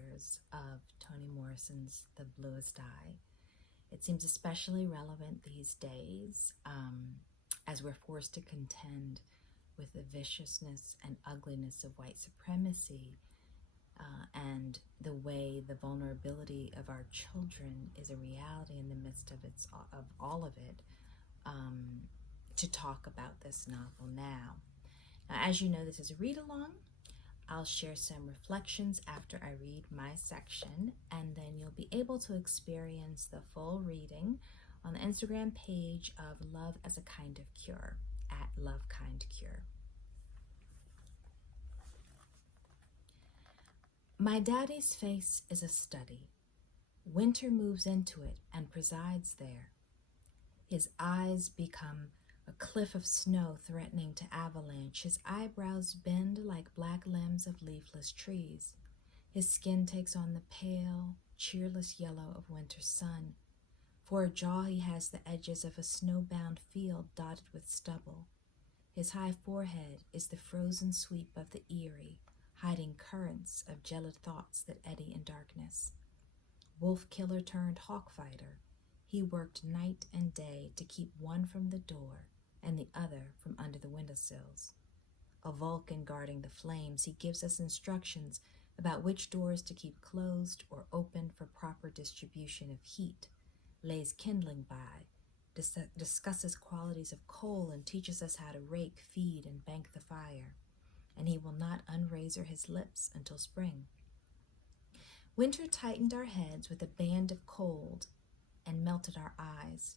chapters of Toni Morrison's The Bluest Eye. It seems especially relevant these days as we're forced to contend with the viciousness and ugliness of white supremacy and the way the vulnerability of our children is a reality in the midst of all of it, to talk about this novel now. Now, as you know, this is a read-along. I'll share some reflections after I read my section, and then you'll be able to experience the full reading on the Instagram page of Love as a Kind of Cure, at LoveKindCure. My daddy's face is a study. Winter moves into it and presides there. His eyes become a cliff of snow threatening to avalanche. His eyebrows bend like black limbs of leafless trees. His skin takes on the pale, cheerless yellow of winter sun. For a jaw he has the edges of a snowbound field dotted with stubble. His high forehead is the frozen sweep of the Erie, hiding currents of gelid thoughts that eddy in darkness. Wolf killer turned hawk fighter, he worked night and day to keep one from the door and the other from under the windowsills. A Vulcan guarding the flames, he gives us instructions about which doors to keep closed or open for proper distribution of heat, lays kindling by, discusses qualities of coal and teaches us how to rake, feed, and bank the fire. And he will not unrazor his lips until spring. Winter tightened our heads with a band of cold and melted our eyes.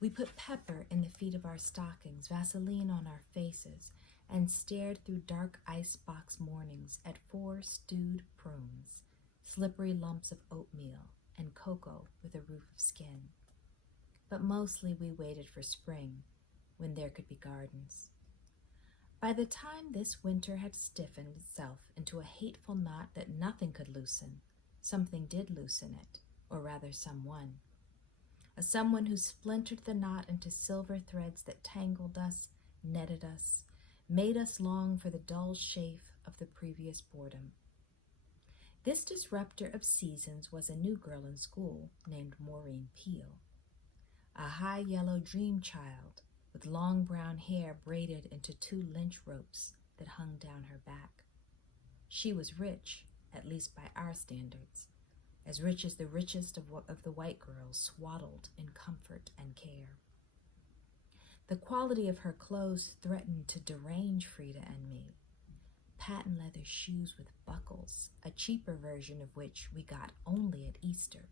We put pepper in the feet of our stockings, Vaseline on our faces, and stared through dark icebox mornings at 4 stewed prunes, slippery lumps of oatmeal, and cocoa with a roof of skin. But mostly we waited for spring, when there could be gardens. By the time this winter had stiffened itself into a hateful knot that nothing could loosen, something did loosen it, or rather someone. A someone who splintered the knot into silver threads that tangled us, netted us, made us long for the dull chafe of the previous boredom. This disruptor of seasons was a new girl in school named Maureen Peel, a high yellow dream child with long brown hair braided into 2 lynch ropes that hung down her back. She was rich, at least by our standards, as rich as the richest of the white girls, swaddled in comfort and care. The quality of her clothes threatened to derange Frida and me. Patent leather shoes with buckles, a cheaper version of which we got only at Easter,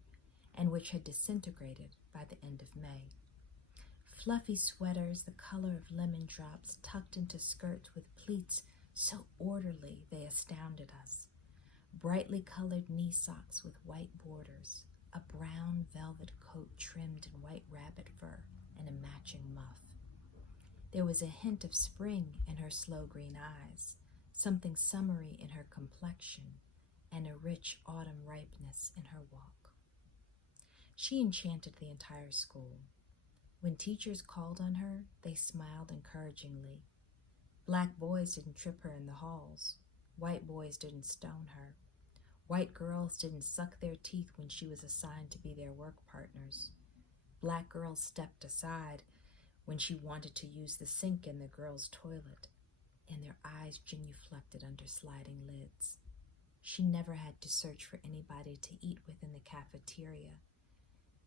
and which had disintegrated by the end of May. Fluffy sweaters the color of lemon drops tucked into skirts with pleats so orderly they astounded us. Brightly colored knee socks with white borders, a brown velvet coat trimmed in white rabbit fur, and a matching muff. There was a hint of spring in her slow green eyes, something summery in her complexion, and a rich autumn ripeness in her walk. She enchanted the entire school. When teachers called on her, they smiled encouragingly. Black boys didn't trip her in the halls. White boys didn't stone her. White girls didn't suck their teeth when she was assigned to be their work partners. Black girls stepped aside when she wanted to use the sink in the girls' toilet, and their eyes genuflected under sliding lids. She never had to search for anybody to eat with in the cafeteria.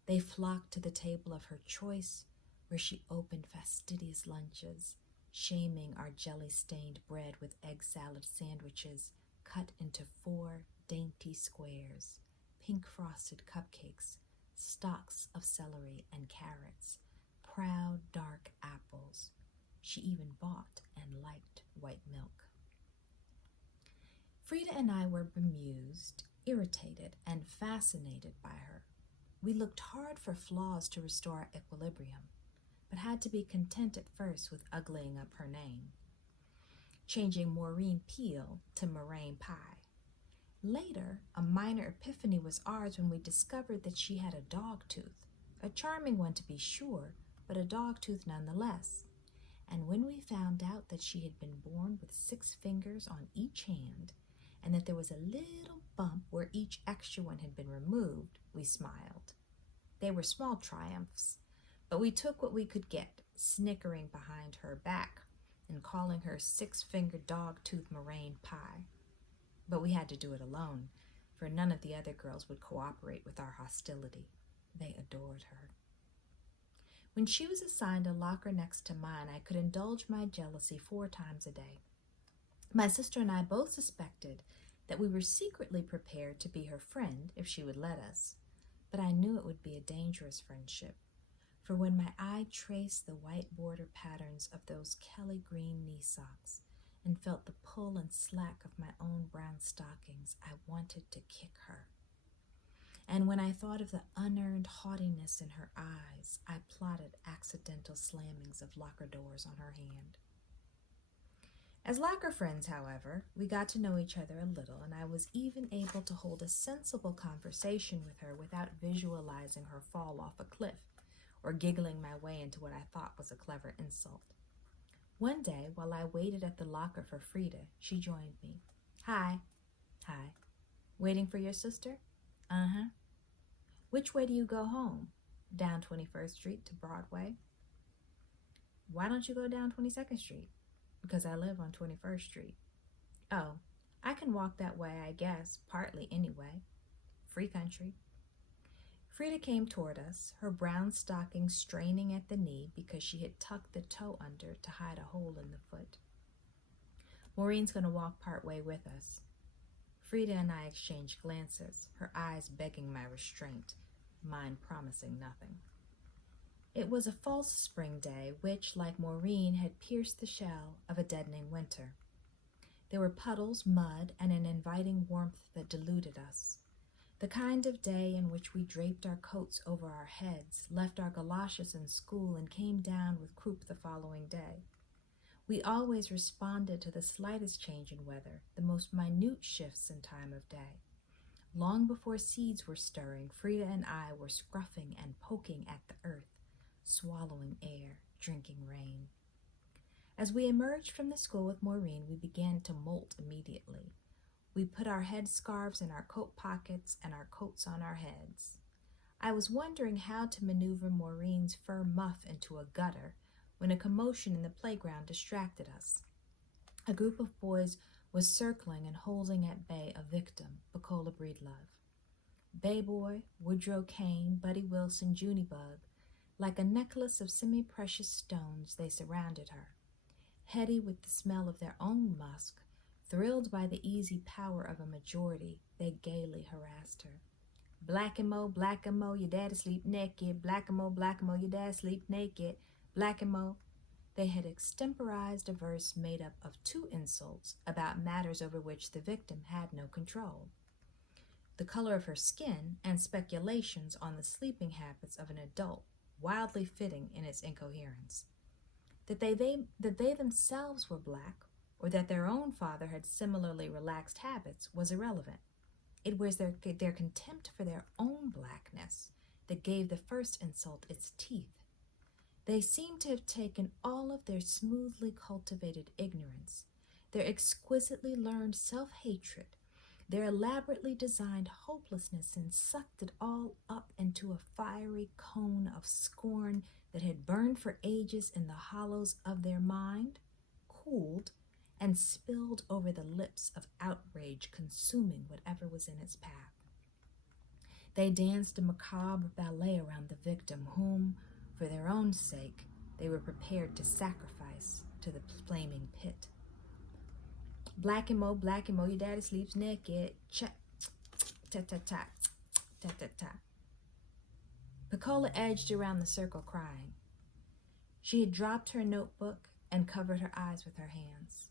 They flocked to the table of her choice, where she opened fastidious lunches, shaming our jelly-stained bread with egg salad sandwiches cut into 4 dainty squares, pink frosted cupcakes, stalks of celery and carrots, proud dark apples. She even bought and liked white milk. Frida and I were bemused, irritated, and fascinated by her. We looked hard for flaws to restore our equilibrium, but had to be content at first with uglying up her name, changing Maureen Peel to Meringue Pie. Later, a minor epiphany was ours when we discovered that she had a dog tooth, a charming one to be sure, but a dog tooth nonetheless. And when we found out that she had been born with 6 fingers on each hand, and that there was a little bump where each extra one had been removed, we smiled. They were small triumphs, but we took what we could get, snickering behind her back and calling her six-fingered dog-tooth meringue pie. But we had to do it alone, for none of the other girls would cooperate with our hostility. They adored her. When she was assigned a locker next to mine, I could indulge my jealousy 4 times a day. My sister and I both suspected that we were secretly prepared to be her friend if she would let us, but I knew it would be a dangerous friendship, for when my eye traced the white border patterns of those Kelly green knee socks and felt the pull and slack of my own brown stockings, I wanted to kick her. And when I thought of the unearned haughtiness in her eyes, I plotted accidental slammings of locker doors on her hand. As locker friends, however, we got to know each other a little, and I was even able to hold a sensible conversation with her without visualizing her fall off a cliff or giggling my way into what I thought was a clever insult. One day, while I waited at the locker for Frida, she joined me. Hi. Hi. Waiting for your sister? Uh-huh. Which way do you go home? Down 21st Street to Broadway? Why don't you go down 22nd Street? Because I live on 21st Street. Oh, I can walk that way, I guess, partly anyway. Free country. Frida came toward us, her brown stockings straining at the knee because she had tucked the toe under to hide a hole in the foot. Maureen's going to walk part way with us. Frida and I exchanged glances, her eyes begging my restraint, mine promising nothing. It was a false spring day, which, like Maureen, had pierced the shell of a deadening winter. There were puddles, mud, and an inviting warmth that deluded us. The kind of day in which we draped our coats over our heads, left our galoshes in school, and came down with croup the following day. We always responded to the slightest change in weather, the most minute shifts in time of day. Long before seeds were stirring, Frida and I were scruffing and poking at the earth, swallowing air, drinking rain. As we emerged from the school with Maureen, we began to molt immediately. We put our headscarves in our coat pockets and our coats on our heads. I was wondering how to maneuver Maureen's fur muff into a gutter when a commotion in the playground distracted us. A group of boys was circling and holding at bay a victim, Bacola Breedlove. Bayboy, Woodrow Kane, Buddy Wilson, Junebug, like a necklace of semi-precious stones, they surrounded her. Heady with the smell of their own musk, thrilled by the easy power of a majority, they gaily harassed her. Black and mo, your daddy sleep naked. Black and mo, your daddy sleep naked. Black and mo. They had extemporized a verse made up of 2 insults about matters over which the victim had no control. The color of her skin and speculations on the sleeping habits of an adult, wildly fitting in its incoherence. That they themselves were black, or that their own father had similarly relaxed habits, was irrelevant. It was their contempt for their own blackness that gave the first insult its teeth. They seemed to have taken all of their smoothly cultivated ignorance, their exquisitely learned self-hatred, their elaborately designed hopelessness, and sucked it all up into a fiery cone of scorn that had burned for ages in the hollows of their mind, cooled, and spilled over the lips of outrage, consuming whatever was in its path. They danced a macabre ballet around the victim whom, for their own sake, they were prepared to sacrifice to the flaming pit. Black and mo, your daddy sleeps naked. Ta-ta-ta, ta-ta-ta. Bacola edged around the circle crying. She had dropped her notebook and covered her eyes with her hands.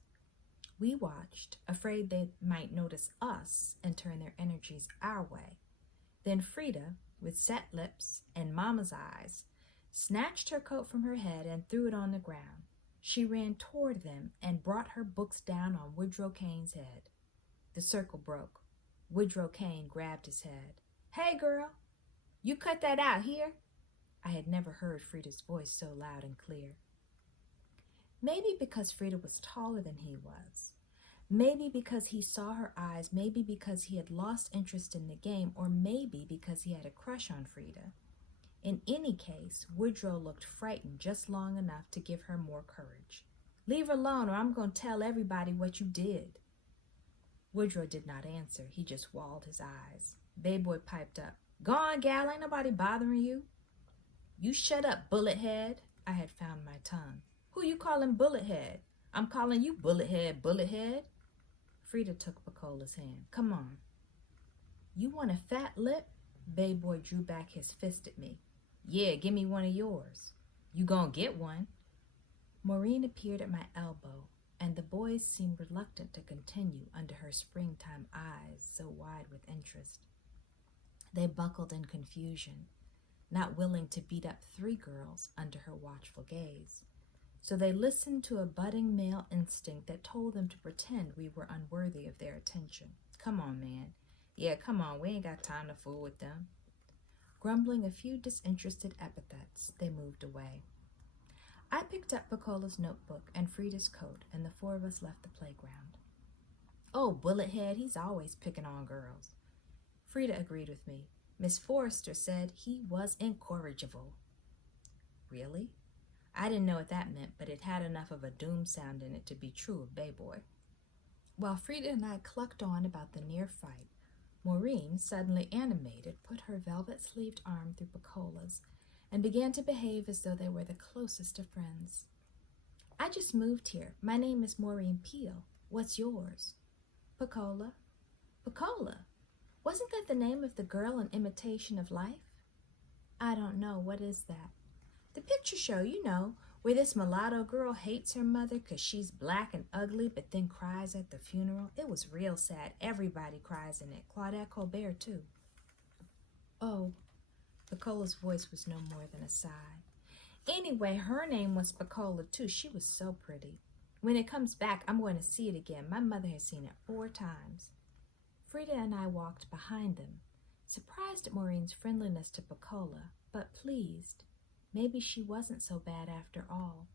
We watched, afraid they might notice us and turn their energies our way. Then Frida, with set lips and mama's eyes, snatched her coat from her head and threw it on the ground. She ran toward them and brought her books down on Woodrow Kane's head. The circle broke. Woodrow Kane grabbed his head. "Hey, girl, you cut that out here?" I had never heard Frida's voice so loud and clear. Maybe because Frida was taller than he was, Maybe because he saw her eyes, maybe because he had lost interest in the game, or maybe because he had a crush on Frida. In any case, Woodrow looked frightened just long enough to give her more courage. "Leave her alone or I'm going to tell everybody what you did." Woodrow did not answer. He just walled his eyes. Bayboy piped up, "Go on, gal, ain't nobody bothering you." "You shut up, bullet head." I had found my tongue. "Who you calling bullet head?" "I'm calling you bullet head, bullet head." Frida took Pacola's hand. "Come on." "You want a fat lip?" Bayboy drew back his fist at me. "Yeah, give me one of yours." "You gonna get one." Maureen appeared at my elbow, and the boys seemed reluctant to continue under her springtime eyes so wide with interest. They buckled in confusion, not willing to beat up 3 girls under her watchful gaze. So they listened to a budding male instinct that told them to pretend we were unworthy of their attention. "Come on, man. Yeah, come on, we ain't got time to fool with them." Grumbling a few disinterested epithets, they moved away. I picked up Pacola's notebook and Frida's coat, and the 4 of us left the playground. "Oh, bullethead, he's always picking on girls." Frida agreed with me. Miss Forrester said he was incorrigible. Really? I didn't know what that meant, but it had enough of a doom sound in it to be true of Bayboy. While Frida and I clucked on about the near fight, Maureen, suddenly animated, put her velvet-sleeved arm through Pacola's and began to behave as though they were the closest of friends. "I just moved here. My name is Maureen Peel. What's yours?" "Pacola." "Pacola? Wasn't that the name of the girl in Imitation of Life?" "I don't know. What is that?" "The picture show, you know, where this mulatto girl hates her mother 'cause she's black and ugly but then cries at the funeral. It was real sad. Everybody cries in it. Claudette Colbert, too." "Oh." Pacola's voice was no more than a sigh. "Anyway, her name was Pacola, too. She was so pretty. When it comes back, I'm going to see it again. My mother has seen it 4 times. Frida and I walked behind them, surprised at Maureen's friendliness to Pacola, but pleased. Maybe she wasn't so bad after all.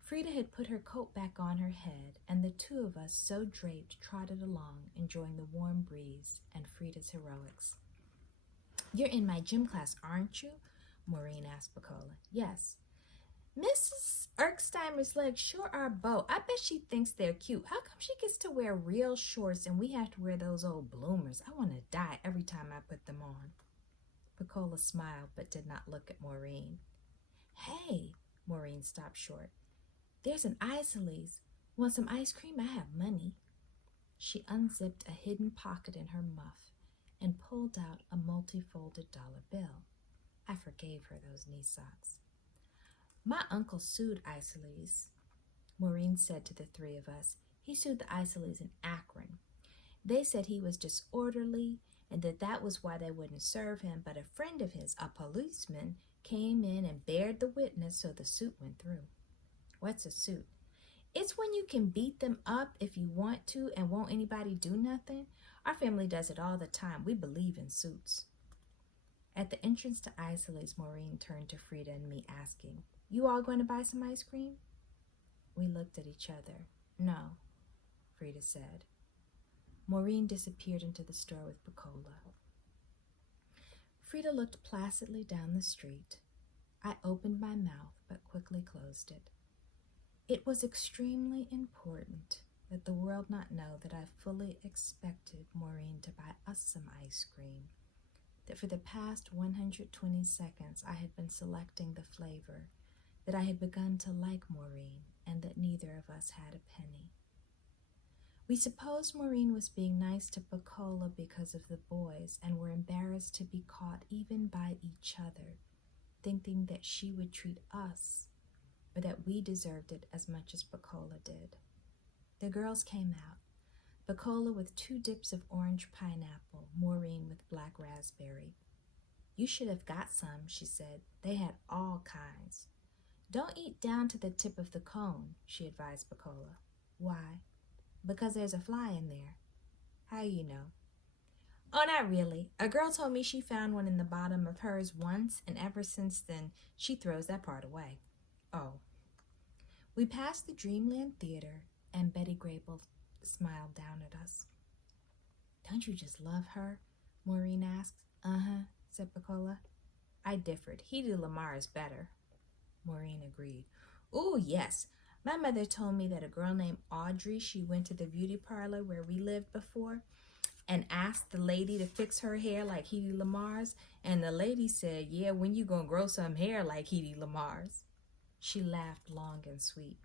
Frida had put her coat back on her head, and the 2 of us, so draped, trotted along, enjoying the warm breeze and Frida's heroics. "You're in my gym class, aren't you?" Maureen asked Pacola. "Yes." "Mrs. Erksteimer's legs sure are bow. I bet she thinks they're cute. How come she gets to wear real shorts and we have to wear those old bloomers? I want to die every time I put them on." Pacola smiled but did not look at Maureen. "Hey," Maureen stopped short. "There's an Isoles. Want some ice cream? I have money." She unzipped a hidden pocket in her muff and pulled out a multi-folded dollar bill. I forgave her those knee socks. "My uncle sued Isoles," Maureen said to the 3 of us. "He sued the Isoles in Akron. They said he was disorderly and that was why they wouldn't serve him, but a friend of his, a policeman, came in and bared the witness, so the suit went through." "What's a suit?" "It's when you can beat them up if you want to and won't anybody do nothing. Our family does it all the time. We believe in suits." At the entrance to Isoles, Maureen turned to Frida and me, asking, "You all going to buy some ice cream?" We looked at each other. "No," Frida said. Maureen disappeared into the store with Pacola. Frida looked placidly down the street. I opened my mouth but quickly closed it. It was extremely important that the world not know that I fully expected Maureen to buy us some ice cream, that for the past 120 seconds I had been selecting the flavor, that I had begun to like Maureen, and that neither of us had a penny. We supposed Maureen was being nice to Pacola because of the boys and were embarrassed to be caught even by each other, thinking that she would treat us or that we deserved it as much as Pacola did. The girls came out, Pacola with 2 dips of orange pineapple, Maureen with black raspberry. "You should have got some," she said. "They had all kinds." "Don't eat down to the tip of the cone," she advised Pacola. "Why?" "Because there's a fly in there." "How you know?" "Oh, not really. A girl told me she found one in the bottom of hers once, and ever since then, she throws that part away." "Oh." We passed the Dreamland Theater and Betty Grable smiled down at us. Don't you just love her? Maureen asked. Uh-huh, said Pecola. I differed. Hedy Lamarr is better. Maureen agreed. Ooh, yes. My mother told me that a girl named Audrey, she went to the beauty parlor where we lived before and asked the lady to fix her hair like Hedy Lamarr's, and the lady said, yeah, when you gonna grow some hair like Hedy Lamarr's? She laughed long and sweet.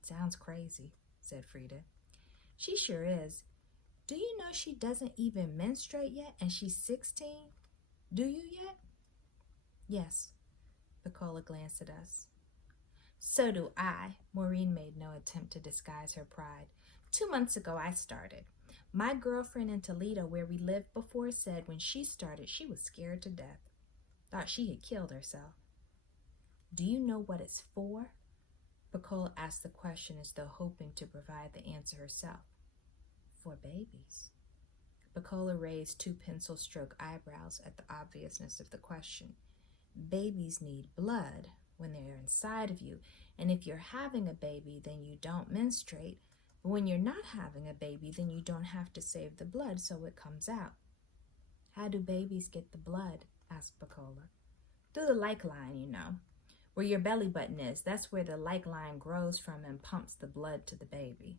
Sounds crazy, said Frida. She sure is. Do you know she doesn't even menstruate yet and she's 16? Do you yet? Yes. Pecola glanced at us. So do I. Maureen made no attempt to disguise her pride. 2 months ago I started. My girlfriend in Toledo, where we lived before, said when she started she was scared to death. Thought she had killed herself. Do you know what it's for? Pecola asked the question as though hoping to provide the answer herself. For babies. Pecola raised 2 pencil-stroke eyebrows at the obviousness of the question. Babies need blood when they're inside of you, and if you're having a baby, then you don't menstruate. But when you're not having a baby, then you don't have to save the blood, so it comes out. How do babies get the blood? Asked Pecola. Through the like line, you know. Where your belly button is, that's where the like line grows from and pumps the blood to the baby.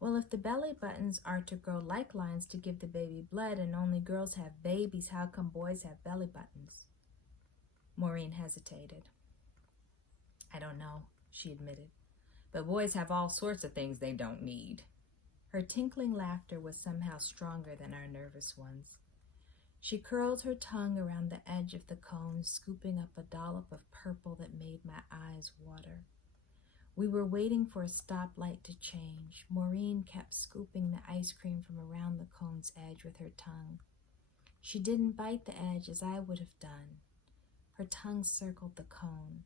Well, if the belly buttons are to grow like lines to give the baby blood and only girls have babies, how come boys have belly buttons? Maureen hesitated. I don't know, she admitted. But boys have all sorts of things they don't need. Her tinkling laughter was somehow stronger than our nervous ones. She curled her tongue around the edge of the cone, scooping up a dollop of purple that made my eyes water. We were waiting for a stoplight to change. Maureen kept scooping the ice cream from around the cone's edge with her tongue. She didn't bite the edge as I would have done. Her tongue circled the cone.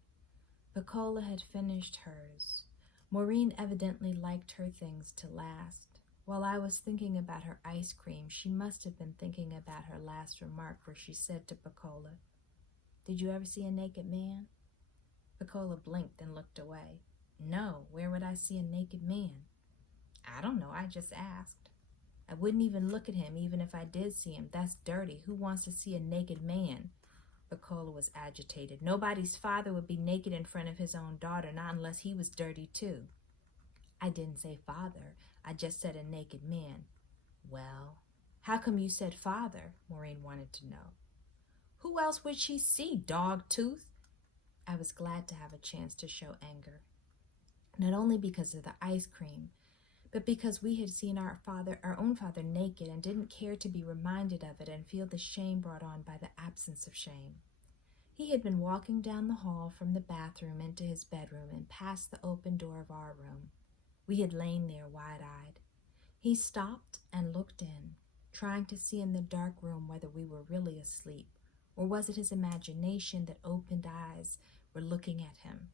Pecola had finished hers. Maureen evidently liked her things to last. While I was thinking about her ice cream, she must have been thinking about her last remark, for she said to Pecola, Did you ever see a naked man? Pecola blinked and looked away. No, where would I see a naked man? I don't know, I just asked. I wouldn't even look at him, even if I did see him. That's dirty. Who wants to see a naked man? Pecola was agitated. Nobody's father would be naked in front of his own daughter, not unless he was dirty too. I didn't say father. I just said a naked man. Well, how come you said father? Maureen wanted to know. Who else would she see, dog tooth? I was glad to have a chance to show anger. Not only because of the ice cream, but because we had seen our own father naked and didn't care to be reminded of it and feel the shame brought on by the absence of shame. He had been walking down the hall from the bathroom into his bedroom and past the open door of our room. We had lain there wide-eyed. He stopped and looked in, trying to see in the dark room whether we were really asleep, or was it his imagination that opened eyes were looking at him.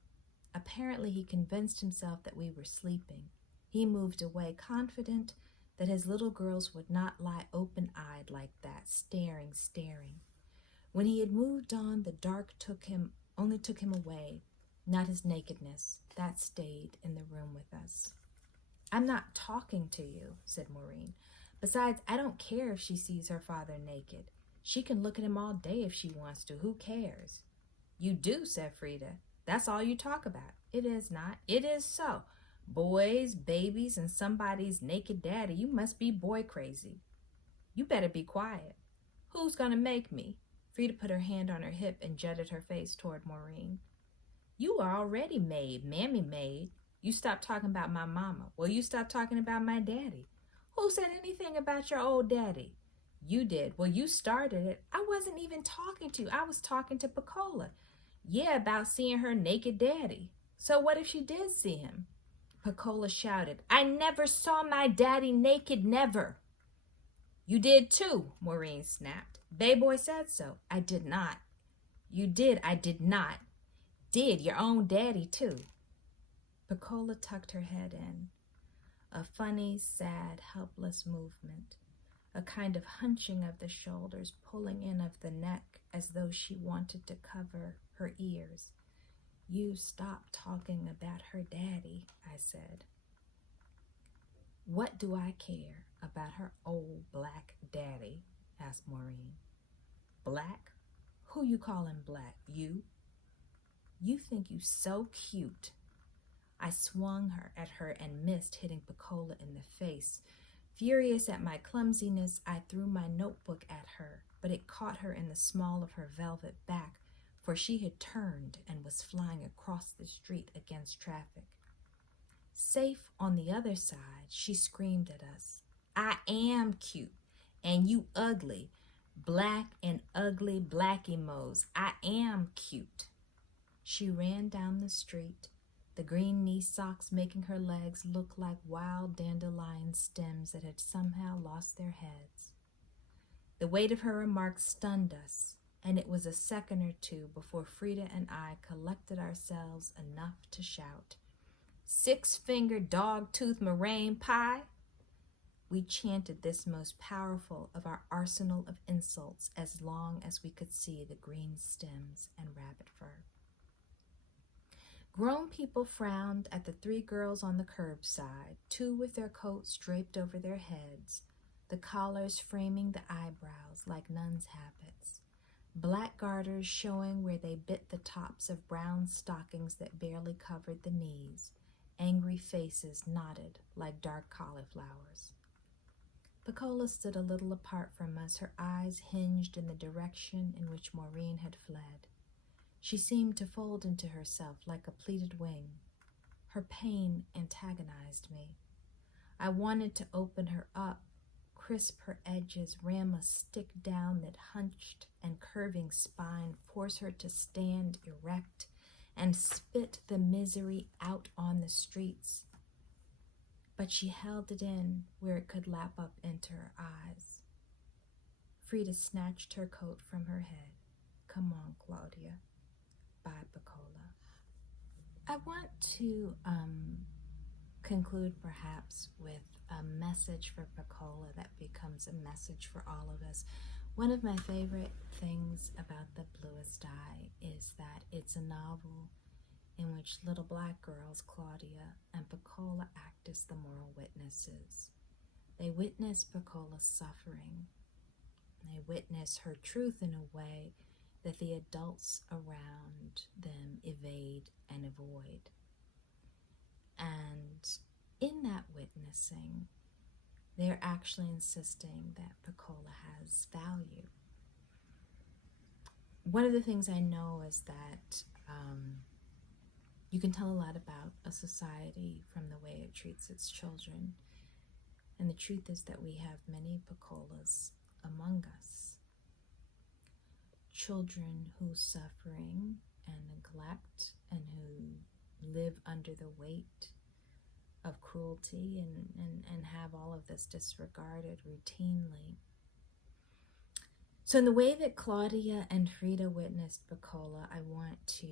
Apparently he convinced himself that we were sleeping. He moved away, confident that his little girls would not lie open-eyed like that, staring. When he had moved on, the dark only took him away, not his nakedness. That stayed in the room with us. I'm not talking to you, said Maureen. Besides, I don't care if she sees her father naked. She can look at him all day if she wants to. Who cares? You do, said Frida. That's all you talk about. It is not. It is so. Boys, babies, and somebody's naked daddy. You must be boy crazy. You better be quiet. Who's gonna make me? Frida put her hand on her hip and jutted her face toward Maureen. You are already made, mammy made. You stopped talking about my mama. Well, you stopped talking about my daddy. Who said anything about your old daddy? You did. Well, you started it. I wasn't even talking to you. I was talking to Pecola. Yeah, about seeing her naked daddy. So what if she did see him? Pecola shouted, I never saw my daddy naked, never. You did too, Maureen snapped. Bayboy said so. I did not. You did. I did not. Did. Your own daddy too. Pecola tucked her head in. A funny, sad, helpless movement. A kind of hunching of the shoulders, pulling in of the neck as though she wanted to cover her ears. You stop talking about her daddy, I said. What do I care about her old black daddy? Asked Maureen. Black? Who you calling black? You? You think you so cute. I swung her at her and missed, hitting Pecola in the face. Furious at my clumsiness, I threw my notebook at her, but it caught her in the small of her velvet back, for she had turned and was flying across the street against traffic. Safe on the other side, she screamed at us, I am cute, and you ugly. Black and ugly blackimos. I am cute. She ran down the street, the green knee socks making her legs look like wild dandelion stems that had somehow lost their heads. The weight of her remarks stunned us, and it was a second or two before Frida and I collected ourselves enough to shout, Six-fingered dog-tooth meringue pie? We chanted this most powerful of our arsenal of insults as long as we could see the green stems and rabbit fur. Grown people frowned at the three girls on the curbside, two with their coats draped over their heads, the collars framing the eyebrows like nuns' habits, black garters showing where they bit the tops of brown stockings that barely covered the knees, angry faces knotted like dark cauliflowers. Pecola stood a little apart from us, her eyes hinged in the direction in which Maureen had fled. She seemed to fold into herself like a pleated wing. Her pain antagonized me. I wanted to open her up, crisp her edges, ram a stick down that hunched and curving spine, force her to stand erect, and spit the misery out on the streets. But she held it in where it could lap up into her eyes. Frida snatched her coat from her head. Come on, Claudia. Bye, Pecola. I want to conclude perhaps with a message for Pecola that becomes a message for all of us. One of my favorite things about The Bluest Eye is that it's a novel in which little black girls, Claudia and Pecola, act as the moral witnesses. They witness Pecola's suffering. They witness her truth in a way that the adults around them evade and avoid. And in that witnessing, they're actually insisting that Pecola has value. One of the things I know is that you can tell a lot about a society from the way it treats its children. And the truth is that we have many Pecolas among us. Children whose suffering and neglect and who live under the weight of cruelty and have all of this disregarded routinely. So in the way that Claudia and Frida witnessed Pecola, I want to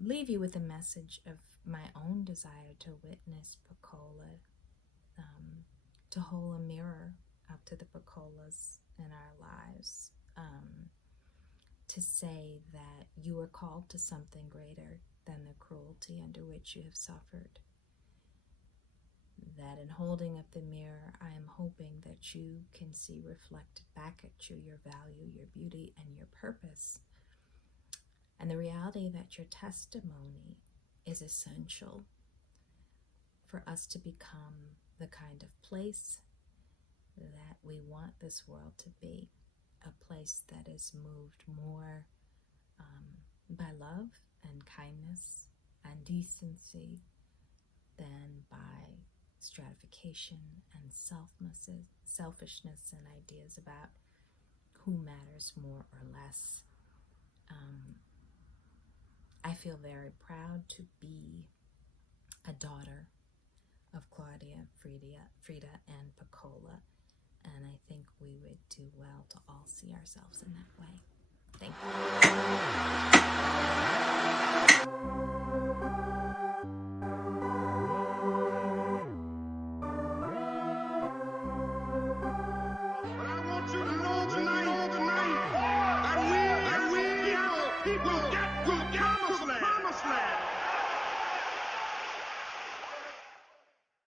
leave you with a message of my own desire to witness Pecola, to hold a mirror up to the Pecolas in our lives, to say that you are called to something greater than the cruelty under which you have suffered. That in holding up the mirror, I am hoping that you can see reflected back at you your value, your beauty, and your purpose. And the reality that your testimony is essential for us to become the kind of place that we want this world to be. A place that is moved more by love and kindness and decency than by stratification and selfishness and ideas about who matters more or less. I feel very proud to be a daughter of Claudia, Frida, and Pecola, and I think we would do well to all see ourselves in that way. Thank you.